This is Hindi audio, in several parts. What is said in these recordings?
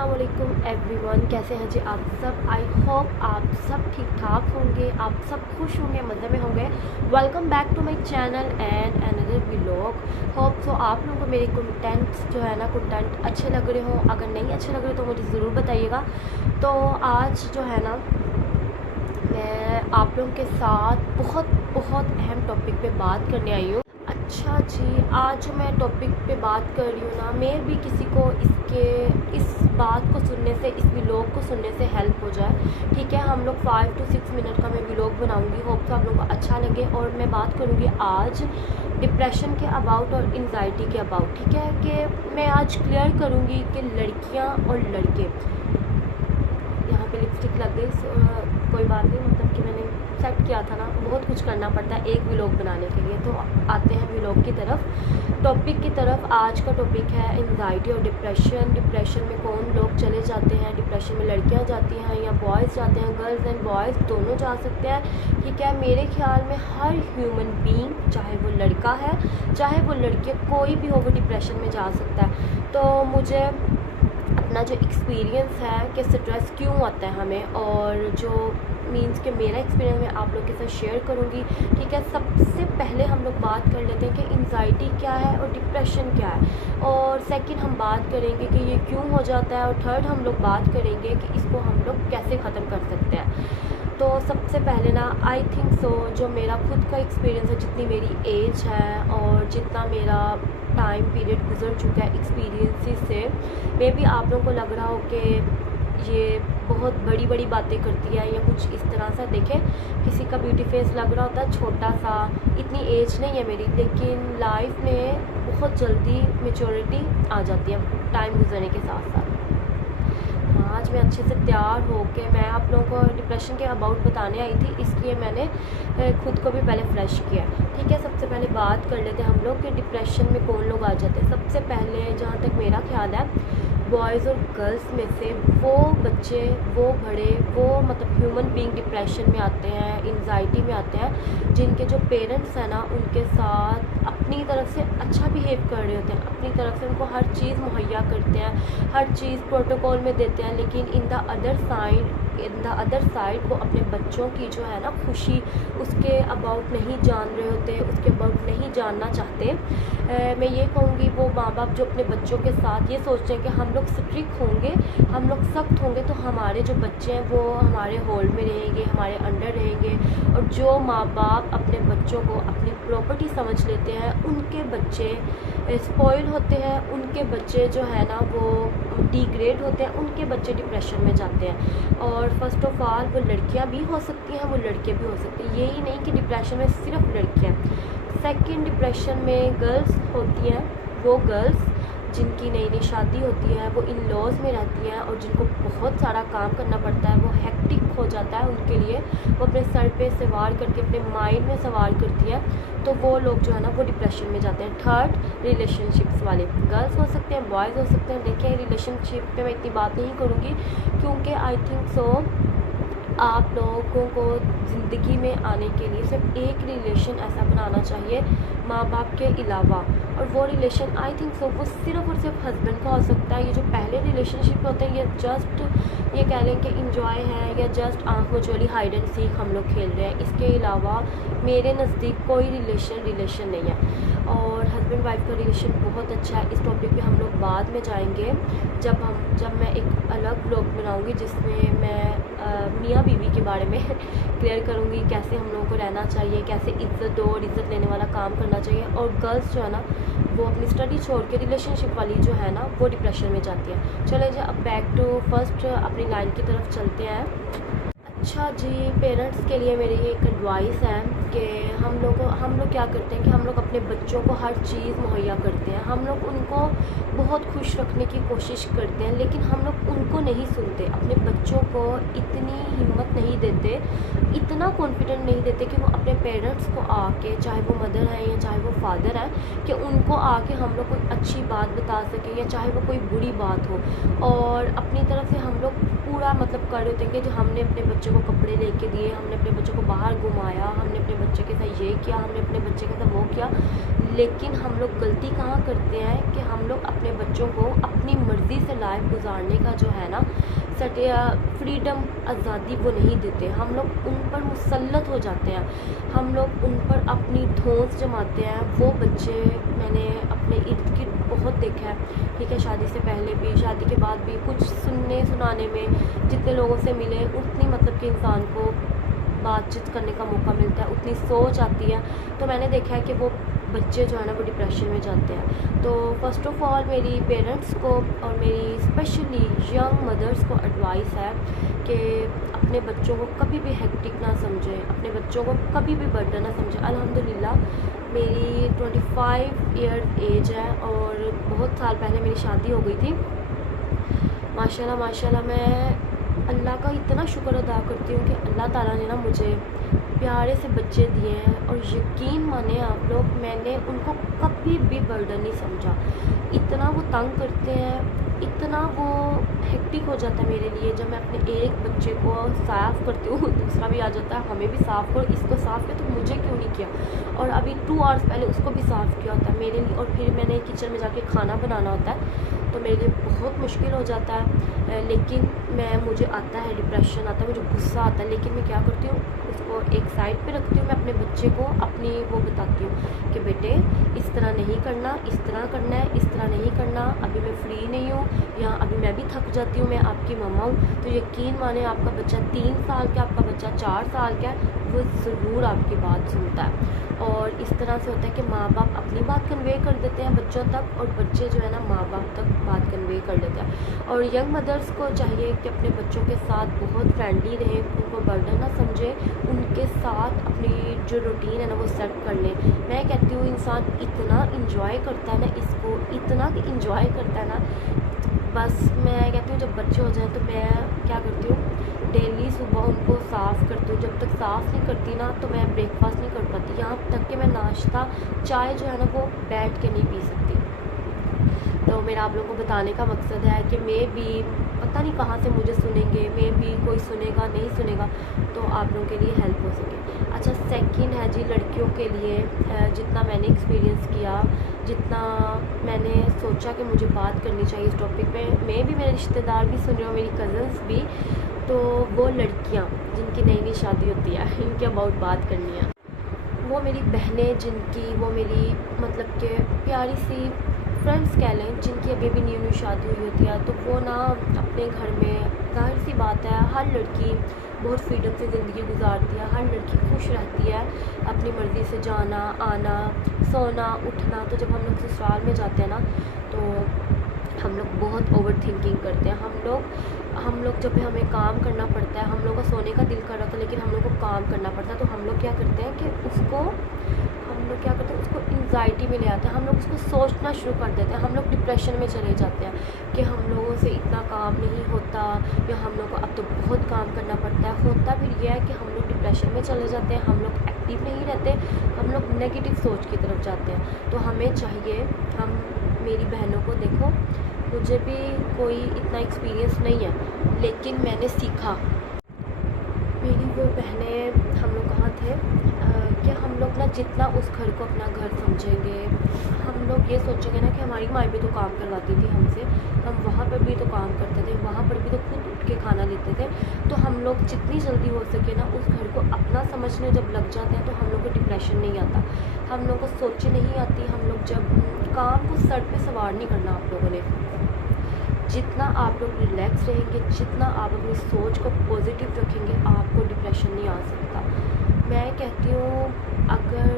अस्सलामुअलैकुम एवरीवन, कैसे हैं जी आप सब। आई होप आप सब ठीक ठाक होंगे, आप सब खुश होंगे, मज़े में होंगे। Welcome back to my channel and another vlog. Hope so आप लोगों को मेरे कंटेंट्स जो है ना कंटेंट अच्छे लग रहे हों। अगर नहीं अच्छे लग रहे तो मुझे ज़रूर बताइएगा। तो आज जो है ना मैं आप लोगों के साथ बहुत अहम टॉपिक पे बात करने आई हूँ। अच्छा जी, आज जो मैं टॉपिक पे बात कर रही हूँ ना, मैं भी किसी को इस बात को सुनने से, इस व्लॉग को सुनने से हेल्प हो जाए। ठीक है, हम लोग 5 to 6 मिनट का मैं व्लॉग बनाऊँगी। होप तो आप लोगों को अच्छा लगे। और मैं बात करूँगी आज डिप्रेशन के अबाउट और एंजाइटी के अबाउट। ठीक है, कि मैं आज क्लियर करूँगी कि लड़कियाँ और लड़के, यहाँ पे लिपस्टिक लग गई, कोई बात नहीं, मतलब कि मैंने सेट किया था ना, बहुत कुछ करना पड़ता है एक व्लॉग बनाने के लिए। तो आते हैं व्लॉग की तरफ, टॉपिक की तरफ। आज का टॉपिक है एंजाइटी और डिप्रेशन। डिप्रेशन में कौन लोग चले जाते हैं? डिप्रेशन में लड़कियां जाती हैं या बॉयज़ जाते हैं? गर्ल्स एंड बॉयज़ दोनों जा सकते हैं। ठीक है, मेरे ख्याल में हर ह्यूमन बीइंग, चाहे वो लड़का है चाहे वो लड़की, कोई भी हो, वो डिप्रेशन में जा सकता है। तो मुझे अपना जो एक्सपीरियंस है कि स्ट्रेस क्यों आता है हमें, और जो मीन्स कि मेरा एक्सपीरियंस मैं आप लोग के साथ शेयर करूँगी। ठीक है, सबसे पहले हम लोग बात कर लेते हैं कि एंजाइटी क्या है और डिप्रेशन क्या है, और सेकंड हम बात करेंगे कि ये क्यों हो जाता है, और थर्ड हम लोग बात करेंगे कि इसको हम लोग कैसे ख़त्म कर सकते हैं। तो सबसे पहले ना, आई थिंक सो, जो मेरा खुद का एक्सपीरियंस है, जितनी मेरी एज है और जितना मेरा टाइम पीरियड गुजर चुका है एक्सपीरियंसेस से, मे भी आप लोगों को लग रहा हो कि ये बहुत बड़ी बड़ी बातें करती है या कुछ इस तरह से। देखें, किसी का ब्यूटी फेस लग रहा होता है छोटा सा, इतनी एज नहीं है मेरी, लेकिन लाइफ में बहुत जल्दी मेच्योरिटी आ जाती है टाइम गुजरने के साथ साथ। आज मैं अच्छे से तैयार होके मैं आप लोगों को डिप्रेशन के अबाउट बताने आई थी, इसलिए मैंने खुद को भी पहले फ्रेश किया। ठीक है, सबसे पहले बात कर लेते हैं हम लोग कि डिप्रेशन में कौन लोग आ जाते हैं। सबसे पहले जहाँ तक मेरा ख्याल है, बॉयज़ और गर्ल्स में से वो बच्चे, वो बड़े, वो मतलब ह्यूमन बीइंग डिप्रेशन में आते हैं, एंजाइटी में आते हैं, जिनके जो पेरेंट्स हैं ना उनके साथ अपनी तरफ से अच्छा बिहेव कर रहे होते हैं, अपनी तरफ से उनको हर चीज़ मुहैया करते हैं, हर चीज़ प्रोटोकॉल में देते हैं, लेकिन इन द अदर साइड वो अपने बच्चों की जो है ना खुशी, उसके अबाउट नहीं जान रहे होते, उसके अबाउट नहीं जानना चाहते। मैं ये कहूँगी, वो माँ बाप जो अपने बच्चों के साथ ये सोचते हैं कि हम लोग स्ट्रिक्ट होंगे, हम लोग सख्त होंगे, तो हमारे जो बच्चे हैं वो हमारे होल्ड में रहेंगे, हमारे अंडर रहेंगे। और जो माँ बाप अपने बच्चों को अपनी प्रॉपर्टी समझ लेते हैं, उनके बच्चे स्पॉइल होते हैं, उनके बच्चे जो है ना वो डिग्रेड होते हैं, उनके बच्चे डिप्रेशन में जाते हैं। और फर्स्ट ऑफ ऑल, वो लड़कियां भी हो सकती हैं, वो लड़के भी हो सकते हैं, यही नहीं कि डिप्रेशन में सिर्फ लड़कियां। सेकंड, डिप्रेशन में गर्ल्स होती हैं, वो गर्ल्स जिनकी नई नई शादी होती है, वो इन लॉज में रहती हैं और जिनको बहुत सारा काम करना पड़ता है, वो हेक्टिक हो जाता है उनके लिए, वो अपने सर पे सवार करके अपने माइंड में सवार करती हैं, तो वो लोग जो है ना वो डिप्रेशन में जाते हैं। थर्ड, रिलेशनशिप्स वाले, गर्ल्स हो सकते हैं, बॉयज़ हो सकते हैं। देखिए, रिलेशनशिप पे मैं इतनी बात नहीं करूँगी, क्योंकि आई थिंक सो आप लोगों को ज़िंदगी में आने के लिए सिर्फ एक रिलेशन ऐसा बनाना चाहिए माँ बाप के अलावा, और वो रिलेशन आई थिंक सो वो सिर्फ और सिर्फ हस्बैंड का हो सकता है। ये जो पहले रिलेशनशिप होते हैं, ये जस्ट ये कह लें कि इंजॉय है, या जस्ट आँख मचोली हाइड एंड सीक हम लोग खेल रहे हैं। इसके अलावा मेरे नज़दीक कोई रिलेशन नहीं है। और हस्बैंड वाइफ का रिलेशन बहुत अच्छा है। इस टॉपिक पे हम लोग बाद में जाएंगे, जब मैं एक अलग ब्लॉग बनाऊंगी जिसमें मैं मियाँ बीवी के बारे में क्लियर करूँगी, कैसे हम लोगों को रहना चाहिए, कैसे इज़्ज़त दो और इज़्ज़त लेने वाला काम करना चाहिए। और गर्ल्स जो है ना वो अपनी स्टडी छोड़ के रिलेशनशिप वाली जो है ना वो डिप्रेशन में जाती है। चले जी, अब बैक टू फर्स्ट अपनी लाइन की तरफ चलते हैं। अच्छा जी, पेरेंट्स के लिए मेरी एक एडवाइस है कि हम लोग क्या करते हैं कि हम लोग अपने बच्चों को हर चीज़ मुहैया करते हैं, हम लोग उनको बहुत खुश रखने की कोशिश करते हैं, लेकिन हम लोग उनको नहीं सुनते, अपने बच्चों को इतनी हिम्मत नहीं देते, इतना कॉन्फिडेंट नहीं देते कि वो अपने पेरेंट्स को आके, चाहे वो मदर है या चाहे वो फादर है, कि उनको आके हम लोग कोई अच्छी बात बता सकें या चाहे वो कोई बुरी बात हो। और और अपनी तरफ से हम लोग पूरा मतलब कर रहे होते हैं कि जो हमने अपने बच्चे को कपड़े लेके दिए, हमने अपने बच्चों को बाहर घुमाया, हमने अपने बच्चे के साथ ये किया, हमने अपने बच्चे के साथ वो किया। लेकिन हम लोग गलती कहाँ करते हैं कि हम लोग अपने बच्चों को अपनी मर्ज़ी से लाइफ गुजारने का जो है ना फ्रीडम, आज़ादी वो नहीं देते। हम लोग उन पर मुसल्लत हो जाते हैं, हम लोग उन पर अपनी धौंस जमाते हैं। वो बच्चे मैंने अपने इर्द गिर्द बहुत देखा है, ठीक है, शादी से पहले भी, शादी के बाद भी। कुछ सुनने सुनाने में जितने लोगों से मिले उतनी मतलब कि इंसान को बातचीत करने का मौका मिलता है, उतनी सोच आती है। तो मैंने देखा है कि वो बच्चे जो है ना वो डिप्रेशन में जाते हैं। तो फर्स्ट ऑफ़ ऑल मेरी पेरेंट्स को और मेरी स्पेशली यंग मदर्स को एडवाइस है कि अपने बच्चों को कभी भी हेक्टिक ना समझें, अपने बच्चों को कभी भी बर्डन ना समझें। अल्हम्दुलिल्लाह मेरी 25 ईयर एज है और बहुत साल पहले मेरी शादी हो गई थी। माशाल्लाह माशाल्लाह मैं अल्लाह का इतना शुक्र अदा करती हूँ कि अल्लाह ताला ने ना मुझे प्यारे से बच्चे दिए हैं। और यकीन माने आप लोग, मैंने उनको कभी भी बर्डन नहीं समझा। इतना वो तंग करते हैं, इतना वो हेक्टिक हो जाता है मेरे लिए। जब मैं अपने एक बच्चे को साफ़ करती हूँ दूसरा भी आ जाता है, हमें भी साफ़ करो, इसको साफ़ किया तो मुझे क्यों नहीं किया, और अभी 2 आवर्स पहले उसको भी साफ़ किया होता है मेरे लिए। और फिर मैंने किचन में जाके खाना बनाना होता है, तो मेरे लिए बहुत मुश्किल हो जाता है। लेकिन मुझे आता है, डिप्रेशन आता है, मुझे गुस्सा आता है, लेकिन मैं क्या करती हूँ, उसको एक साइड पे रखती हूँ। मैं अपने बच्चे को अपनी वो बताती हूँ कि बेटे इस तरह नहीं करना, इस तरह करना है, इस तरह नहीं करना, अभी मैं फ्री नहीं हूँ, या अभी मैं भी थक जाती हूँ, मैं आपकी मम्मा हूँ। तो यकीन माने आपका बच्चा 3 साल का, आपका बच्चा 4 साल का है, वो ज़रूर आपकी बात सुनता है। और इस तरह से होता है कि माँ बाप अपनी बात कन्वे कर देते हैं बच्चों तक, और बच्चे जो है ना माँ बाप तक बात कन्वे कर देते हैं। और यंग मदर्स को चाहिए कि अपने बच्चों के साथ बहुत फ्रेंडली रहें, उनको बर्डन ना समझें, उनके साथ अपनी जो रूटीन है ना वो सेट कर लें। मैं कहती हूँ इंसान इतना इंजॉय करता है ना इसको, इतना इंजॉय करता है ना, बस मैं कहती हूँ जब बच्चे हो जाएं तो मैं क्या करती हूँ, डेली सुबह उनको साफ़ करती हूँ। जब तक साफ़ नहीं करती ना तो मैं ब्रेकफास्ट नहीं कर पाती, यहाँ तक कि मैं नाश्ता चाय जो है ना वो बैठ के नहीं पी सकती। तो मेरा आप लोगों को बताने का मकसद है कि मैं भी पता नहीं कहाँ से मुझे सुनेंगे, मैं भी कोई सुनेगा नहीं सुनेगा, तो आप लोगों के लिए हेल्प हो सके। अच्छा, सेकंड है जी लड़कियों के लिए, जितना मैंने एक्सपीरियंस किया, जितना मैंने सोचा कि मुझे बात करनी चाहिए इस टॉपिक पे, मैं भी, मेरे रिश्तेदार भी सुन रहे हो, मेरी कज़न्स भी, तो वो लड़कियाँ जिनकी नई नई शादी होती है, इनके अबाउट बात करनी है। वो मेरी बहनें जिनकी, वो मेरी मतलब कि प्यारी सी फ्रेंड्स कह लें, जिनकी अभी भी न्यू शादी हुई होती है, तो वो ना अपने घर में, जाहिर सी बात है हर लड़की बहुत फ्रीडम से ज़िंदगी गुजारती है, हर लड़की खुश रहती है अपनी मर्ज़ी से जाना आना, सोना उठना। तो जब हम लोग ससुराल में जाते हैं ना तो हम लोग बहुत ओवर थिंकिंग करते हैं। हम लोग जब हमें काम करना पड़ता है, हम लोग का सोने का दिल कर रहा था लेकिन हम लोग को काम करना पड़ता है, तो हम लोग क्या करते हैं कि उसको एंजाइटी में ले आते हैं, हम लोग उसको सोचना शुरू कर देते हैं, हम लोग डिप्रेशन में चले जाते हैं कि हम लोगों से इतना काम नहीं होता, या हम लोग को अब तो बहुत काम करना पड़ता है। होता फिर यह है कि हम लोग डिप्रेशन में चले जाते हैं, हम लोग एक्टिव नहीं रहते, हम लोग नेगेटिव सोच की तरफ जाते हैं। तो हमें चाहिए, हम मेरी बहनों को देखो, मुझे भी कोई इतना एक्सपीरियंस नहीं है, लेकिन मैंने सीखा। मेरी वो बहनें, हम लोग कहाँ थे कि हम लोग ना जितना उस घर को अपना घर समझेंगे, हम लोग ये सोचेंगे ना कि हमारी माँ भी तो काम करवाती थी हमसे, हम वहाँ पर भी तो काम करते थे, वहाँ पर भी तो खुद उठ के खाना लेते थे। तो हम लोग जितनी जल्दी हो सके ना उस घर को अपना समझने जब लग जाते हैं तो हम लोग को डिप्रेशन नहीं आता, हम लोग को सोचे नहीं आती। हम लोग जब काम को सर पे सवार नहीं करना आप लोगों ने, जितना आप लोग रिलैक्स रहेंगे, जितना आप अपनी सोच को पॉजिटिव रखेंगे, आपको डिप्रेशन नहीं आ सकता। मैं कहती हूँ अगर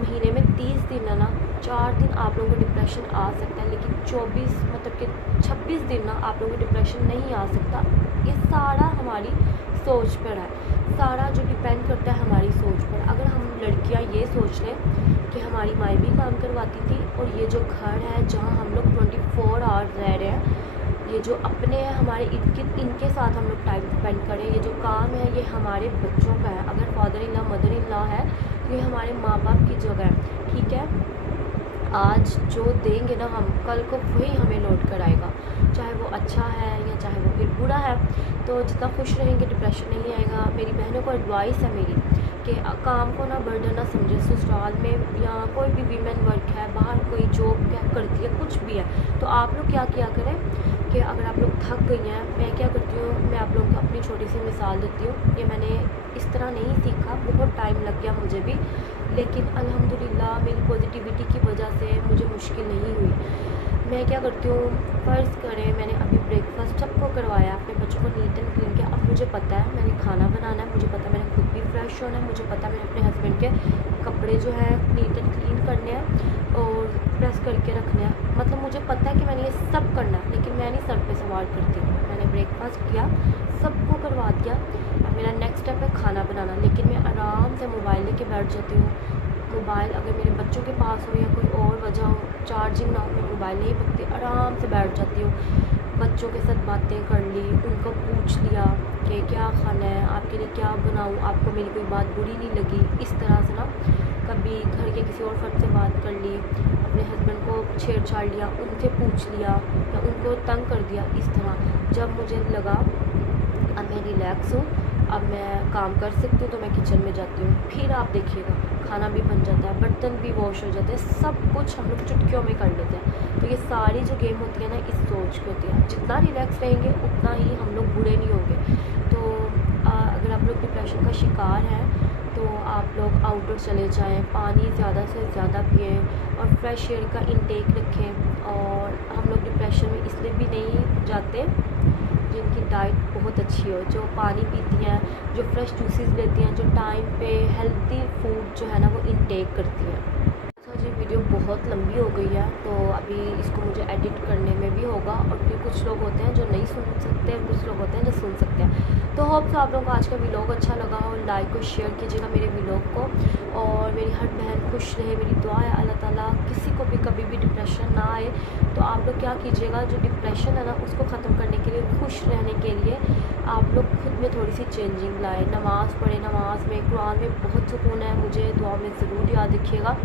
महीने में 30 दिन है ना, 4 दिन आप लोगों को डिप्रेशन आ सकता है, लेकिन 24 मतलब कि 26 दिन ना आप लोगों को डिप्रेशन नहीं आ सकता। ये सारा हमारी सोच पर है, सारा जो डिपेंड करता है हमारी सोच पर। अगर हम लड़कियां ये सोच लें कि हमारी माँ भी काम करवाती थी, और ये जो घर है जहाँ हम लोग 24 आवर्स रह रहे हैं, ये जो अपने हैं हमारे इर्द गिर्द, इनके साथ हम लोग टाइम स्पेंड करें, ये जो काम है ये हमारे बच्चों का है। अगर father in law mother in law है, ये हमारे माँ बाप की जगह है, ठीक है। आज जो देंगे ना हम, कल को वही हमें लौट कर आएगा, चाहे वो अच्छा है या चाहे बुरा है। तो जितना खुश रहेंगे डिप्रेशन नहीं आएगा। मेरी बहनों को एडवाइस है मेरी कि काम को ना बर्डन ना समझे। ससुराल में या कोई भी वीमेन वर्क है, बाहर कोई जॉब क्या करती है, कुछ भी है, तो आप लोग क्या किया करें कि अगर आप लोग थक गई हैं, मैं क्या करती हूँ, मैं आप लोगों को अपनी छोटी सी मिसाल देती हूँ। ये मैंने इस तरह नहीं सीखा, बहुत टाइम लग गया मुझे भी, लेकिन अल्हम्दुलिल्लाह मेरी पॉजिटिविटी की वजह से मुझे मुश्किल नहीं हुई। मैं क्या करती हूँ, फ़र्ज़ करें मैंने अभी ब्रेकफास्ट सबको करवाया, अपने बच्चों को नीट एंड क्लीन किया। अब मुझे पता है मैंने खाना बनाना है, मुझे पता है मैंने खुद भी फ्रेश होना है, मुझे पता है मैंने अपने हस्बैंड के कपड़े जो हैं नीट एंड क्लीन करने हैं और प्रेस करके रखने हैं। मतलब मुझे पता है कि मैंने ये सब करना है, लेकिन मैं नहीं सर पे सवार करती। मैंने ब्रेकफास्ट किया, सबको करवा दिया। अब मेरा नेक्स्ट स्टेप है खाना बनाना, लेकिन मैं आराम से मोबाइल लेके बैठ जाती हूँ। मोबाइल अगर मेरे बच्चों के पास हो या कोई और वजह हो, चार्जिंग ना हो, मैं मोबाइल नहीं पकड़ती, आराम से बैठ जाती हूँ। बच्चों के साथ बातें कर ली, उनको पूछ लिया कि क्या खाना है, आपके लिए क्या बनाऊँ, आपको मेरी कोई बात बुरी नहीं लगी, इस तरह से ना। कभी घर के किसी और फर्द से बात कर ली, अपने हस्बैंड को छेड़छाड़ लिया, उनसे पूछ लिया या उनको तंग कर दिया, इस तरह। जब मुझे लगा अब मैं रिलैक्स हूँ, अब मैं काम कर सकती हूँ, तो मैं किचन में जाती हूँ। फिर आप देखिएगा खाना भी बन जाता है, बर्तन भी वॉश हो जाते हैं, सब कुछ हम लोग चुटकियों में कर लेते हैं। तो ये सारी जो गेम होती है ना, इस सोच की होती है। जितना रिलैक्स रहेंगे उतना ही हम लोग बुरे नहीं होंगे। तो अगर आप लोग डिप्रेशन का शिकार हैं तो आप लोग आउटडोर चले जाएं, पानी ज़्यादा से ज़्यादा पिएं और फ्रेश एयर का इंटेक रखें। और हम लोग डिप्रेशन में इसलिए भी नहीं जाते जिनकी डाइट बहुत अच्छी हो, जो पानी पीती हैं, जो फ्रेश जूसेस लेती हैं, जो टाइम पे हेल्दी फूड जो है ना वो इंटेक करती हैं। अच्छा जी, वीडियो बहुत लंबी हो गई है, तो अभी इसको मुझे एडिट करने में भी होगा। और फिर कुछ लोग होते हैं जो नहीं सुन सकते, कुछ लोग होते हैं जो सुन सकते हैं। तो होप सो आप लोगों को आज का व्लॉग अच्छा लगा हो। लाइक और शेयर कीजिएगा मेरे व्लॉग को। और मेरी हर बहन खुश रहे, मेरी दुआ है अल्लाह ताला किसी को भी कभी भी डिप्रेशन ना आए। तो आप लोग क्या कीजिएगा, जो डिप्रेशन है ना उसको ख़त्म करने के लिए, खुश रहने के लिए आप लोग खुद में थोड़ी सी चेंजिंग लाए। नमाज़ पढ़े, नमाज में, कुरान में बहुत सुकून है, मुझे दुआ में ज़रूर याद रखिएगा।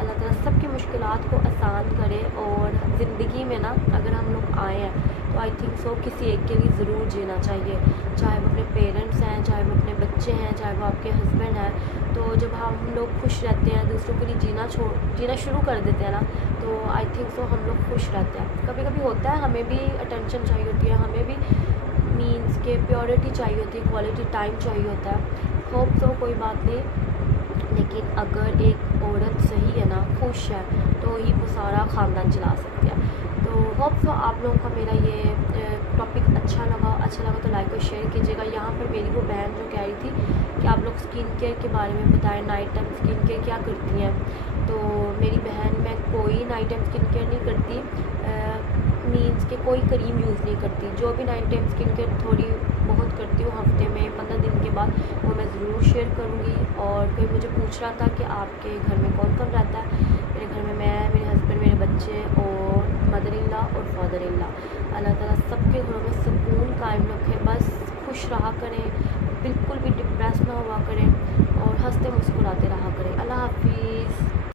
अल्लाह ताला सबकी मुश्किलात को आसान करे। और ज़िंदगी में ना अगर हम लोग आए हैं तो आई थिंक सो किसी एक के लिए ज़रूर जीना चाहिए, चाहे वो अपने पेरेंट्स हैं, चाहे वो अपने बच्चे हैं, चाहे वो आपके हस्बैंड हैं। तो जब हम लोग खुश रहते हैं, दूसरों के लिए जीना शुरू कर देते हैं ना, तो आई थिंक सो हम लोग खुश रहते हैं। कभी कभी होता है हमें भी अटेंशन चाहिए होती है, हमें भी मीन्स के प्योरिटी चाहिए होती है, क्वालिटी टाइम चाहिए होता है। होप सो कोई बात नहीं, लेकिन अगर एक औरत सही है ना, खुश है, तो ही वो सारा ख़ानदान चला सकती है। तो होप सो आप लोगों का मेरा ये टॉपिक अच्छा लगा तो लाइक और शेयर कीजिएगा। यहाँ पर मेरी वो बहन जो कह रही थी कि आप लोग स्किन केयर के बारे में बताएं, नाइट टाइम स्किन केयर क्या करती हैं। तो मेरी बहन, मैं कोई नाइट टाइम स्किन केयर नहीं करती, मीन्स के कोई क्रीम यूज़ नहीं करती। जो भी नाइट टाइम स्किन केयर थोड़ी बहुत करती हूँ हफ्ते में 15 दिन के बाद, वो मैं ज़रूर शेयर करूँगी। और कोई मुझे पूछ रहा था कि आपके घर में कौन कौन रहता है। मेरे घर में मैं, मेरे हस्बैंड, मेरे बच्चे और मदर इन लॉ और फादर इन लॉ। अल्लाह ताला सबके घरों में सुकून कायम रखे, बस खुश रहा करें, बिल्कुल भी डिप्रेस ना हुआ करें और हंसते मुस्कुराते रहा करें। अल्लाह हाफिज़।